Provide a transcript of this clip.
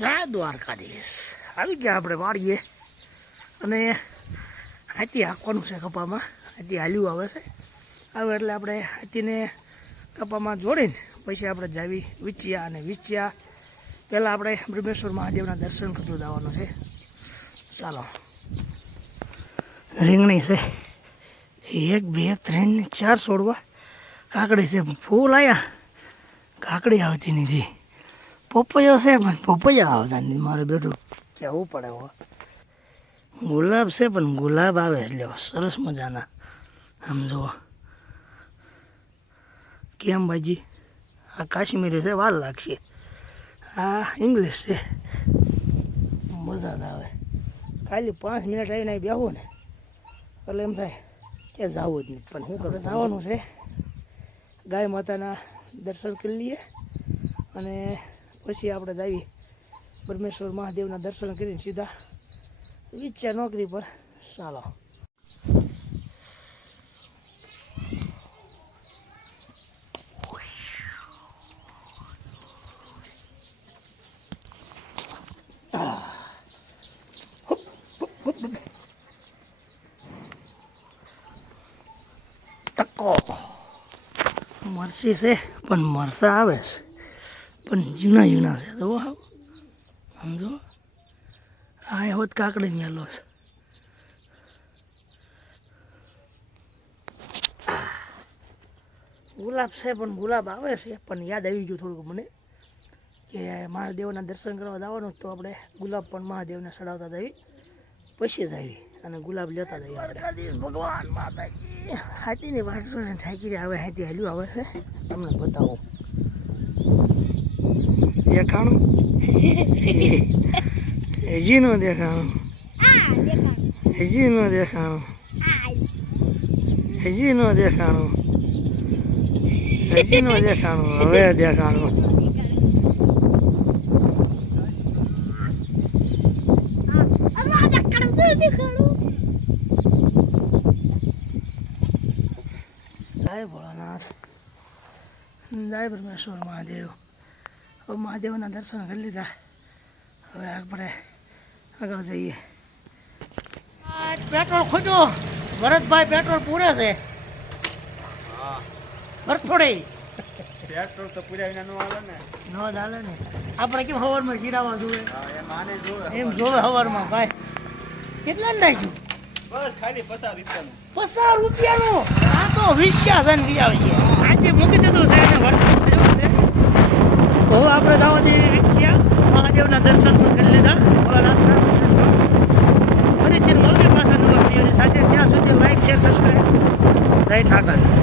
જય દ્વારકાધીશ. આવી ગયા આપણે વાળીએ અને હાથી હાંકવાનું છે કપામાં. હાથી હાલ્યું આવે છે. આવે એટલે આપણે હાથીને કપામાં જોડીને પછી આપણે જાવી વિચ્યા અને વિચ્યા. પહેલાં આપણે બ્રહ્મેશ્વર મહાદેવના દર્શન કરતું જવાનું છે. ચાલો. રીંગણી છે. એક, બે, ત્રણ, ચાર છોડવા. કાકડી છે. ફૂલ આવ્યા કાકડી આવતી નથી પોપૈયો છે પણ પોપૈયા આવતા નથી. મારે બેઠું કહેવું પડે હો ગુલાબ છે પણ ગુલાબ આવે એટલે સરસ મજાના. આમ જુઓ. કેમ ભાઈજી આ કાશ્મીરી છે, વાર લાગશે. આ ઇંગ્લિશ છે. મજા આવે. ખાલી પાંચ મિનિટ આવીને અહીં બેહું ને. એટલે એમ થાય કે જવું જ નહીં પણ શું કરે જવાનું છે. ગાય માતાના દર્શન કરી લઈએ. અને પછી આપણે જાવી પરમેશ્વર મહાદેવના દર્શન કરીને સીધા. વિચાર નોકરી પર ચાલો. ટકો મરસી છે, પણ મરસા આવે છે. પણ જૂના જૂના છે. તો આવ સમજો? આ હોત કાકડી મેલો છે. ગુલાબ છે પણ ગુલાબ આવે છે પણ યાદ આવી ગયું થોડુંક મને કે મહાદેવના દર્શન કરવા જવાનું તો આપણે ગુલાબ પણ મહાદેવને ચડાવતા જઈ પછી જ આવી અને ગુલાબ લેતા જઈએ આપણે. ભગવાન માતાજી. હાથીની વાટને થાકી આવે હાથી હાલ્યું આવે છે. તમને બતાવું. દેખાણું? હજી નું દેખાણું. હજી નું દેખાણું. હજી નું દેખાણું. હજી નું દેખાણું. હવે દેખાણું. જય ભોળાનાથ. જય પરમેશ્વર મહાદેવ. હવે મહાદેવના દર્શન કરી લીધા હવે આપણે આગળ જઈએ પેટ્રોલ ખોજો ભરતભાઈ પેટ્રોલ પૂરે છે ભરતોડે પેટ્રોલ તો પૂરા વિના નો હાલે ને ન ચાલે ને આપણે કેમ હવારમાં ગીરાવા જોઈએ હા એ જોવે એમ જોવે હવારમાં ભાઈ કેટલા નાખ્યું બસ ખાલી પસાર રૂપિયાનું પચાસ રૂપિયાનો આ તો વિશ્વાસ આવીએ આજે મૂકી દીધું છે અને વરસાદ છે તો હવે આપણે જવા દેવી વિકસ્યા મહાદેવના દર્શન પણ કરી લીધા. ભોળાનાથના ફરીથી મળતી પાછા નવા વિડીયોની સાથે ત્યાં સુધી લાઈક શેર સબસ્ક્રાઈબ જય ઠાકર.